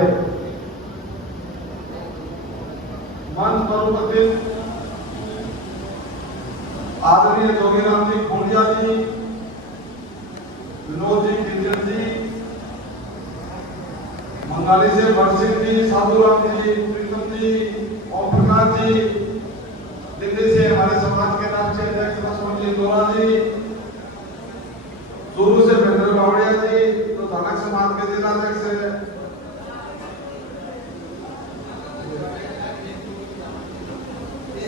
हमारे मंच पर उपस्थित आदरणीय जोगीराम जी खूंटिया जी, विनोद जी, किंजल जी, मंगाली से भट्ट सिंह जी, साधुराम जी, प्रीतम जी, ओम प्रकाश जी, दिल्ली से हमारे समाज के राष्ट्रीय अध्यक्ष लक्ष्मण जी दोरा जी, चूरू से महेंद्र बावड़िया जी जो धनक समाज के जिलाध्यक्ष है,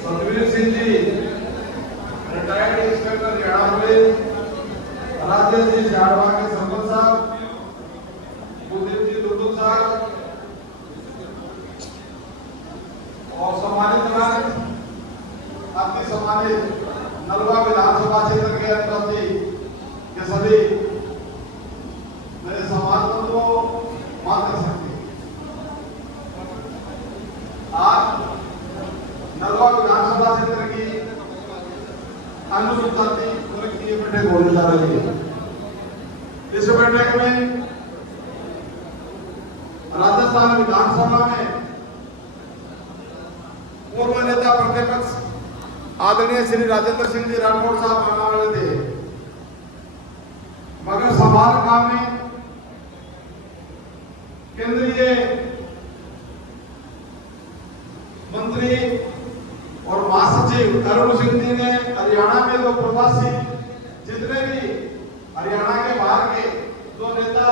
Satveer Singh ji retired inspector Haryana police, Rajesh ji Jharwa के सरपंच साहब, कुलदीप जी दुदुल साहब और सम्मानित अति सम्मानित नलवा विधानसभा क्षेत्र के अंतर्गत के सभी मेरे समाज बंधुओं, मातृशक्ति, आज नलवा विधानसभा क्षेत्र की अनुसूचित जाति वर्ग की बैठक होने जा रही है। इस बैठक में राजस्थान विधानसभा में पूर्व नेता प्रतिपक्ष आदरणीय श्री राजेंद्र सिंह जी राठौड़ साहब आने वाले थे, मगर सवाल काम में केंद्रीय मंत्री और महासचिव अरुण सिंह जी ने हरियाणा में जो प्रवासी जितने भी हरियाणा के बाहर के जो नेता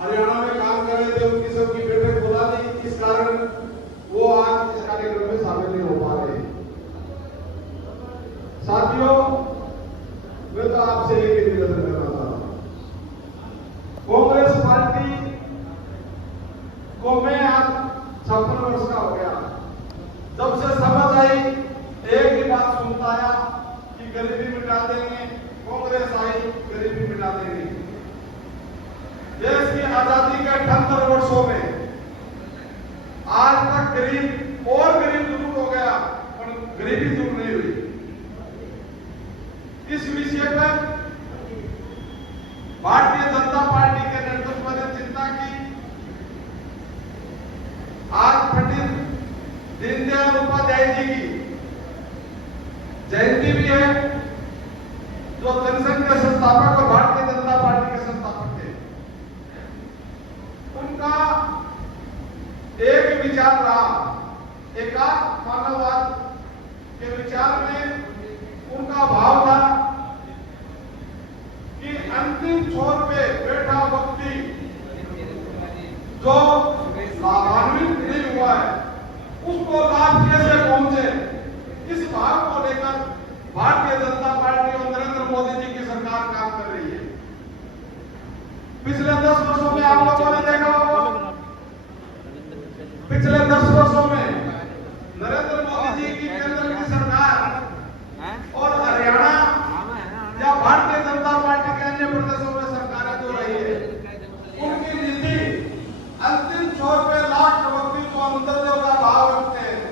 हरियाणा में काम कर रहे थे उनकी सबकी बैठक बुला ली। इस कारण वो आज इस कार्यक्रम में शामिल नहीं हो पा रहे। साथियों, मैं तो आपसे एक ही निवेदन करना चाहता हूं, कांग्रेस पार्टी को मैं आज 56 वर्ष का हो गया, जब से समझ आई एक ही बात सुनता आया कि गरीबी मिटा देंगे, कांग्रेस आई गरीबी मिटा देंगे। देश की आजादी के 78 वर्षों में आज तक गरीब और गरीब दूर हो गया पर गरीबी दूर नहीं हुई। इस विषय पर भारतीय जनता पार्टी के नेतृत्व ने चिंता की। आज पंडित दीनदयाल उपाध्याय जी की जयंती भी है, जो जनसंघ के संस्थापक और भारतीय जनता पार्टी के संस्थापक थे। उनका एक विचार रहा, एकात्म मानववाद के विचार में उनका भाव था कि अंतिम छोर पे बैठा व्यक्ति जो लाभान्वित नहीं हुआ है उसको लाभ कैसे पहुंचे, इस भाव को लेकर भारतीय जनता पार्टी और नरेंद्र मोदी जी की सरकार काम कर रही है। पिछले 10 वर्षों में आप लोगों ने देखा होगा, पिछले 10 वर्षों में नरेंद्र मोदी जी की केंद्र की सरकार और हरियाणा या भारतीय जनता पार्टी के अन्य प्रदेशों में सरकारें जो रही है, उनकी नीति अंतिम छोर पे लाख व्यक्ति को अंत्योदय का भाव रखते हैं।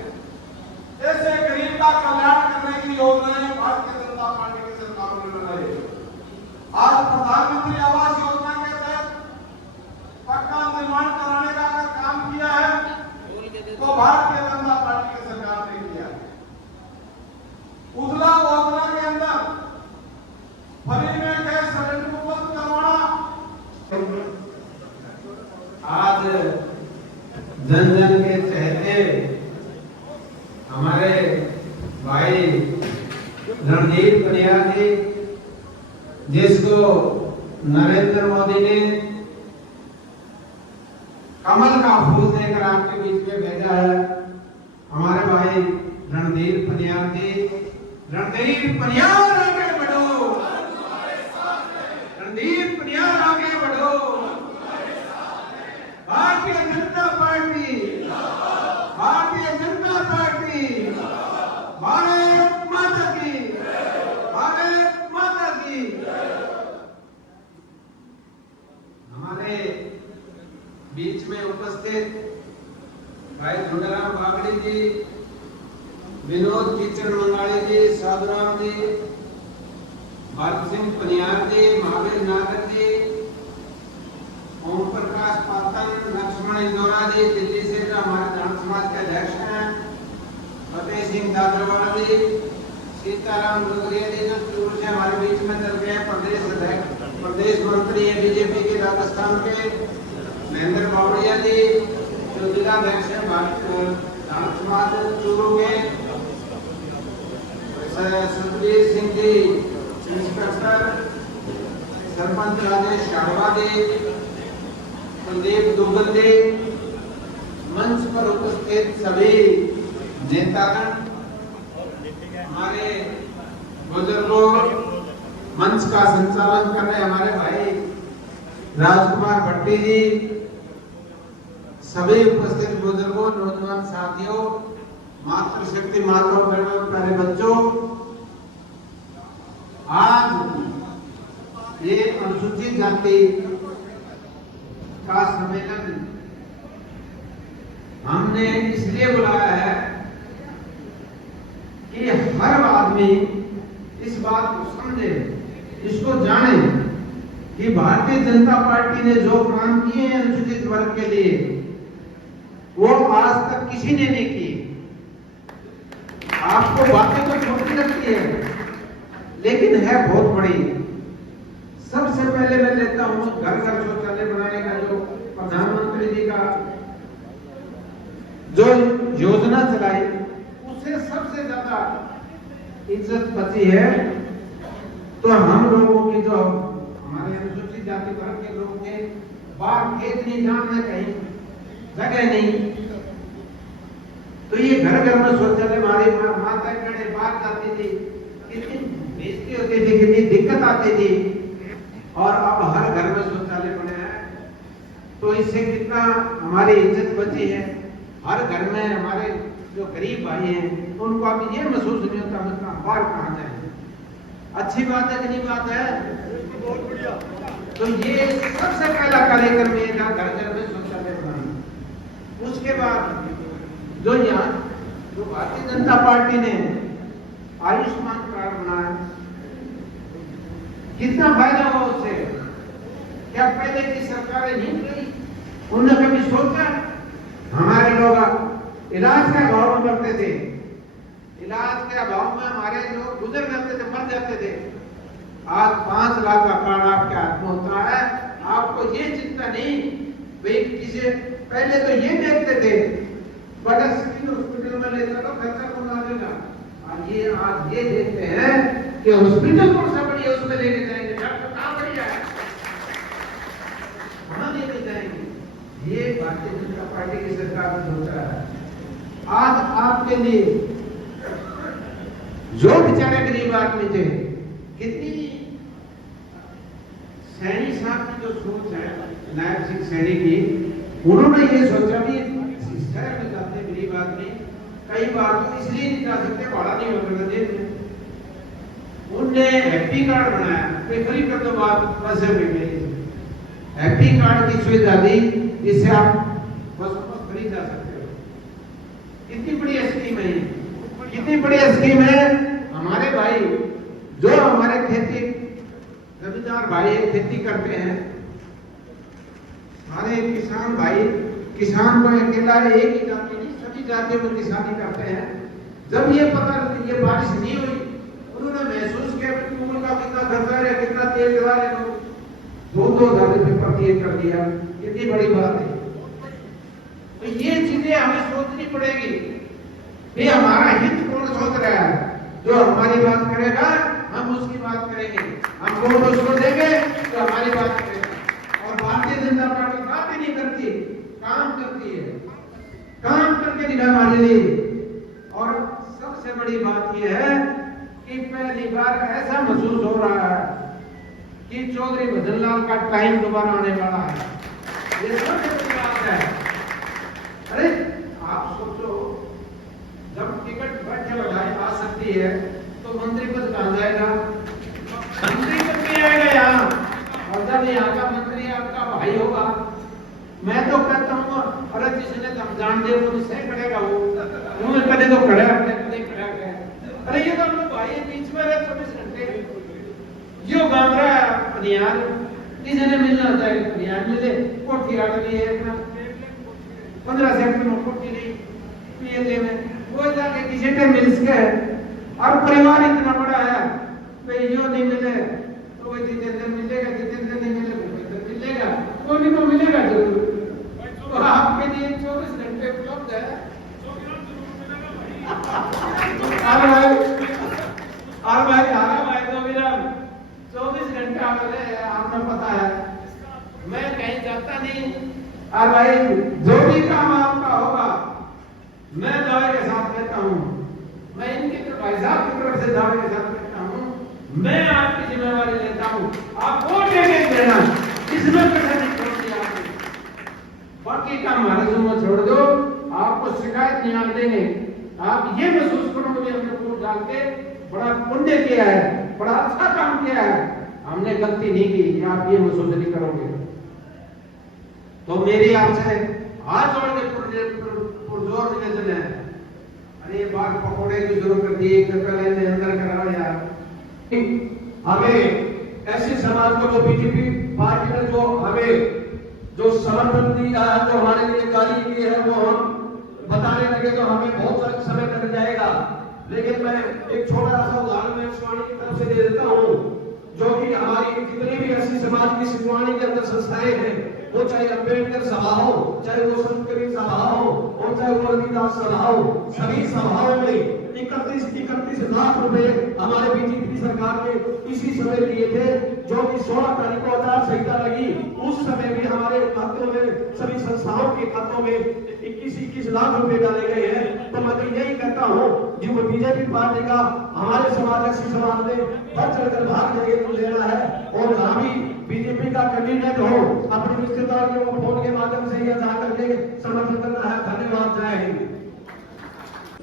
ऐसे गरीब का कल्याण करने की योजनाएं भारतीय जनता पार्टी की सरकार ने बनाई है। आज प्रधानमंत्री आवास योजना के तहत पक्का निर्माण कराने का अगर काम किया है तो भारतीय जनता पार्टी की सरकार ने किया है। उज्ज्वला योजना के अंदर फ्री में गैस सिलेंडर उपलब्ध करवाना। आज जन जन के चहेते हमारे भाई रणदीप पनिया जी, जिसको नरेंद्र मोदी ने कमल का फूल देकर आपके बीच में भेजा है, हमारे भाई रणदीप पनिया जी। रणदीप पनिया आगे बढ़ो, रणदीप पनिया आगे बढ़ो। भारतीय जनता पार्टी, भारतीय जनता पार्टी, भारत माता की, भारत माता की। हमारे बीच में उपस्थित भाई धुंडराम बागड़ी जी, विनोद किचन मंगाली जी, साधुराम जी, भरत सिंह पनियार जी, महावीर नागर जी, ओम प्रकाश पातन, लक्ष्मण जी दिल्ली से जो हमारे जाट समाज के अध्यक्ष हैं, फतेह सिंह दादरवाला जी, सीताराम दुगरिया जी जो चूरू से हमारे बीच में चल गए हैं, प्रदेश अध्यक्ष प्रदेश मंत्री है बीजेपी के राजस्थान के, महेंद्र बावड़िया जी जो जिला अध्यक्ष है जाट समाज चूरू के, सतबीर सिंह जी इंस्पेक्टर, सरपंच राजेश शाड़वा जी, कुलदीप दुग्गल जी, मंच पर उपस्थित सभी नेतागण, हमारे बुजुर्गों, मंच का संचालन कर रहे हमारे भाई राजकुमार भट्टी जी, सभी उपस्थित बुजुर्गों, नौजवान साथियों, मातृशक्ति माताओं, बहनों, प्यारे बच्चों, आज ये अनुसूचित जाति का सम्मेलन हमने इसलिए बुलाया है कि हर आदमी इस बात को समझे, इसको जाने कि भारतीय जनता पार्टी ने जो काम किए हैं अनुसूचित वर्ग के लिए, वो आज तक किसी ने नहीं किए। आपको बातें तो छोटी लगती है, लेकिन है बहुत बड़ी। सबसे पहले मैं लेता हूं घर घर शौचालय बनाने का जो प्रधानमंत्री जी का जो योजना चलाई, उससे सबसे ज्यादा इज्जत बची है। तो हम लोगों की जो हमारे अनुसूचित जाति वर्ग के लोग थे, बाहर खेत नहीं जाने कहीं जगह नहीं, तो ये घर घर में शौचालय हमारी माता बहने बात जाती थी, कितनी बेइज्जती होती थी, कितनी दिक्कत आती थी, और अब हर घर में शौचालय बने हैं। तो इससे कितना हमारी इज्जत बची है। हर घर में हमारे जो गरीब भाई हैं, उनको अब ये महसूस नहीं होता हम बाहर कहाँ जाए। अच्छी बात है कि नहीं बात है? बहुत बढ़िया। तो ये सबसे पहला कार्यक्रम ये था, घर घर में शौचालय बनाना। उसके बाद जो यहाँ जो भारतीय जनता पार्टी ने आयुष्मान कार्ड बनाया, कितना फायदा हुआ उससे? क्या पहले की सरकारें नहीं गई? उन्होंने कभी सोचा? हमारे लोग इलाज के अभाव में करते थे, इलाज के अभाव में हमारे लोग गुजर जाते थे, मर जाते थे। आज 5 लाख का कार्ड आपके हाथ में होता है, आपको ये चिंता नहीं भाई किसे। पहले तो ये देखते थे बड़ा सिविल हॉस्पिटल में ले चलो, खर्चा कौन आएगा, और ये आज ये देखते हैं कि हॉस्पिटल कौन सा बढ़िया, उसमें लेके जाएंगे, डॉक्टर कहाँ बढ़िया है, वहां लेके जाएंगे। ये भारतीय जनता पार्टी की सरकार ने सोचा है। आज आपके लिए जो बेचारे गरीब आदमी थे, कितनी सैनी साहब की जो सोच है, नायब सिंह सैनी की, उन्होंने ये सोचा भी शहर में जाते गरीब आदमी कई बार तो इसलिए नहीं जा सकते, भाड़ा नहीं होता जेब में। उनने हैप्पी कार्ड बनाया, फ्री कर दो बात पैसे में गई, हैप्पी कार्ड की सुविधा दी, जिससे आप बस फ्री जा सकते हो। कितनी बढ़िया स्कीम है, कितनी बढ़िया स्कीम है। हमारे भाई जो हमारे खेती जमींदार भाई खेती करते हैं, हमारे किसान भाई, किसान को अकेला एक ही जाति नहीं, सभी जातियों में किसानी करते हैं। जब ये पता ये बारिश नहीं हुई, उन्होंने महसूस किया कि फूल का कितना खर्चा है, कितना तेल जला है, 2,000 रुपये प्रति एकड़ दिया, कितनी बड़ी बात है। तो ये चीजें हमें सोचनी पड़ेगी कि हमारा हित कौन सोच रहा है। जो हमारी बात करेगा हम उसकी बात करेंगे, हम वोट उसको देंगे तो हमारी बात करेगा। और भारतीय जनता पार्टी बात ही नहीं करती, काम करती है, काम करके दिखा हमारे लिए। और सबसे बड़ी बात यह है कि पहली बार ऐसा महसूस हो रहा है कि चौधरी भजनलाल का टाइम दोबारा आने वाला है। ये सबसे बड़ी बात है। अरे आप सोचो, जब टिकट बैठे बजाय आ सकती है तो मंत्री पद कहां जाएगा? मंत्री पद नहीं आएगा यहाँ। और जब यहाँ का मंत्री आपका भाई होगा, मैं तो कहता हूँ अरे जिसने हम जान दे वो उससे खड़ेगा, वो उन्होंने कदे तो खड़े रखते कदे खड़ा गए। अरे ये तो हम लोग भाई बीच में रहे 24 घंटे। यो गामरा पनियार किसी ने मिलना चाहिए, पनियार मिले कोठी आड़ गई है अपना, 15 सेकंड में कुर्सी नहीं पीएलए में वो जाके किसी टाइम मिल के और परिवार इतना बड़ा है भाई यो नहीं मिले तो वो जितेंद्र मिलेगा, जितेंद्र नहीं मिले भूपेंद्र मिलेगा, कोई तो मिलेगा जरूर। तो आपके लिए 24 घंटे उपलब्ध है। अरे भाई तो मेरा 24 घंटे आपने पता है मैं कहीं जाता नहीं। और भाई जो भी काम आपका होगा मैं दावे के साथ कहता हूँ, मैं इनकी तरफ भाई साहब की तरफ से दावे के साथ कहता हूँ, मैं आपकी जिम्मेवारी लेता हूँ। आप वोट देने देना इसमें पैसा नहीं छोड़ दिया आपने, बाकी काम हमारे जिम्मे छोड़ दो। आपको शिकायत नहीं आने देंगे। आप ये महसूस करोगे हमने वोट डाल के बड़ा पुण्य किया है, बड़ा अच्छा काम किया है, हमने गलती नहीं की, आप ये महसूस नहीं करोगे। तो मेरी आपसे हाथ जोड़ के पुरजोर निवेदन है, अरे ये बात पकौड़े की जरूरत करती है, पहले अंदर कराओ यार। हमें ऐसे समाज को जो बीजेपी पार्टी ने जो हमें जो समर्थन दिया है, जो हमारे लिए गाली की है, वो हम बताने लगे तो हमें बहुत समय लग जाएगा। लेकिन मैं एक छोटा सा उदाहरण मैं शिवानी की तरफ से दे देता हूँ, जो कि हमारी जितनी भी ऐसी समाज की शिवानी के अंदर संस्थाएं हैं, वो चाहे अम्बेडकर सभा हो, चाहे वो संत कबीर सभा हो, और चाहे वो रविदास सभा हो, सभी सभाओं में 31 लाख रुपए हमारे बीजेपी सरकार ने इसी समय लिए थे, जो कि 16 तारीख को आचार संहिता लगी उस समय भी हमारे खातों में, सभी संस्थाओं के खातों में 21 लाख रुपए डाले गए हैं। तो मैं तो यही कहता हूँ जो बीजेपी पार्टी का हमारे समाज ऐसी समाज ने बढ़ चढ़कर भाग लेना है, और जहाँ भी बीजेपी का कैंडिडेट हो अपने रिश्तेदार को फोन के माध्यम से या जा करके समर्थन करना है। धन्यवाद। जय हिंद।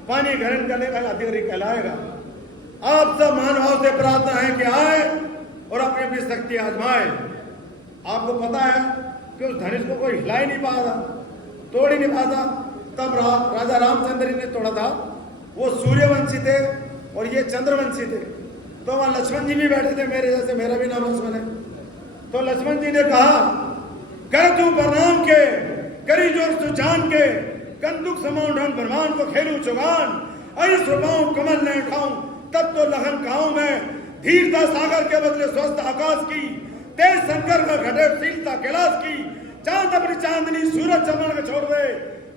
पानी ग्रहण करने का अधिकारी कहलाएगा। आप सब मानव से प्रार्थना है कि आए और अपनी अपनी शक्ति आजमाए। आपको पता है कि उस धनुष को कोई हिला ही नहीं पाता, तोड़ ही नहीं पाता। तब राजा रामचंद्र ने तोड़ा था। वो सूर्यवंशी थे और ये चंद्रवंशी थे। तो वहां लक्ष्मण जी भी बैठे थे मेरे जैसे, मेरा भी नाम लक्ष्मण है। तो लक्ष्मण जी ने कहा, कर तू प्रणाम के करी जोर तू जान के, कंदुक समाऊं ब्रह्मांड को खेलूं चुगान, अय सुबाऊं कमल न उठाऊं तब तो लखन खाऊं मैं, धीरता सागर के बदले स्वस्थ आकाश की, तेज शंकर का घटे शीलता कैलाश की, चांद अपनी चांदनी सूरज चमन को छोड़ दे,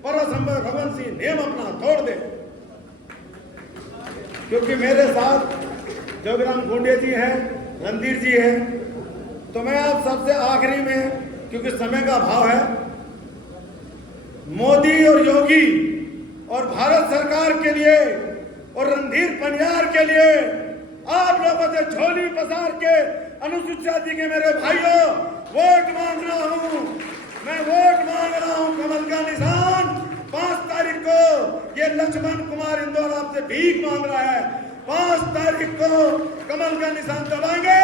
परसंबर भगवान सिंह नेम अपना तोड़ दे। क्योंकि मेरे साथ जोगराम गोंडे जी हैं, रणधीर जी हैं, तो मैं आप सबसे आखिरी में, क्योंकि समय का अभाव है, मोदी और योगी और भारत सरकार के लिए और रणधीर पनियार के लिए आप लोगों से झोली पसार के अनुसूचित जाति के मेरे भाइयों वोट मांग रहा हूं। मैं वोट मांग रहा हूं कमल का निशान 5 तारीख को। ये लक्ष्मण कुमार इंदौर आपसे भीख मांग रहा है। 5 तारीख को कमल का निशान दबाएंगे,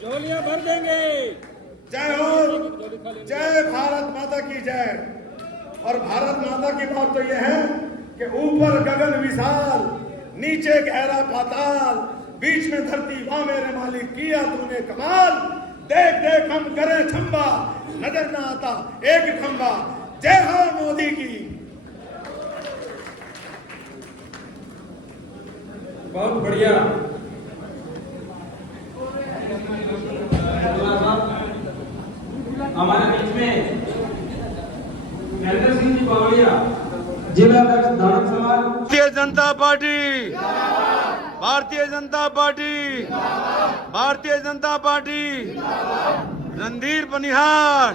झोलियां भर देंगे। जय हो, जय भारत माता की जय। और भारत माता की बात तो यह है कि ऊपर गगन विशाल, नीचे गहरा पाताल, बीच में धरती, वाह मेरे मालिक किया तूने कमाल। देख देख हम करें छंबा, नजर ना आता एक खंबा। जय हो मोदी की। बहुत बढ़िया। हमारे बीच में नरेंद्र सिंह जी बावड़िया, जिला अध्यक्ष धारक समाज। Bharatiya Janata party, Bharatiya Janata party, Bharatiya Janata party, Randhir Panihar.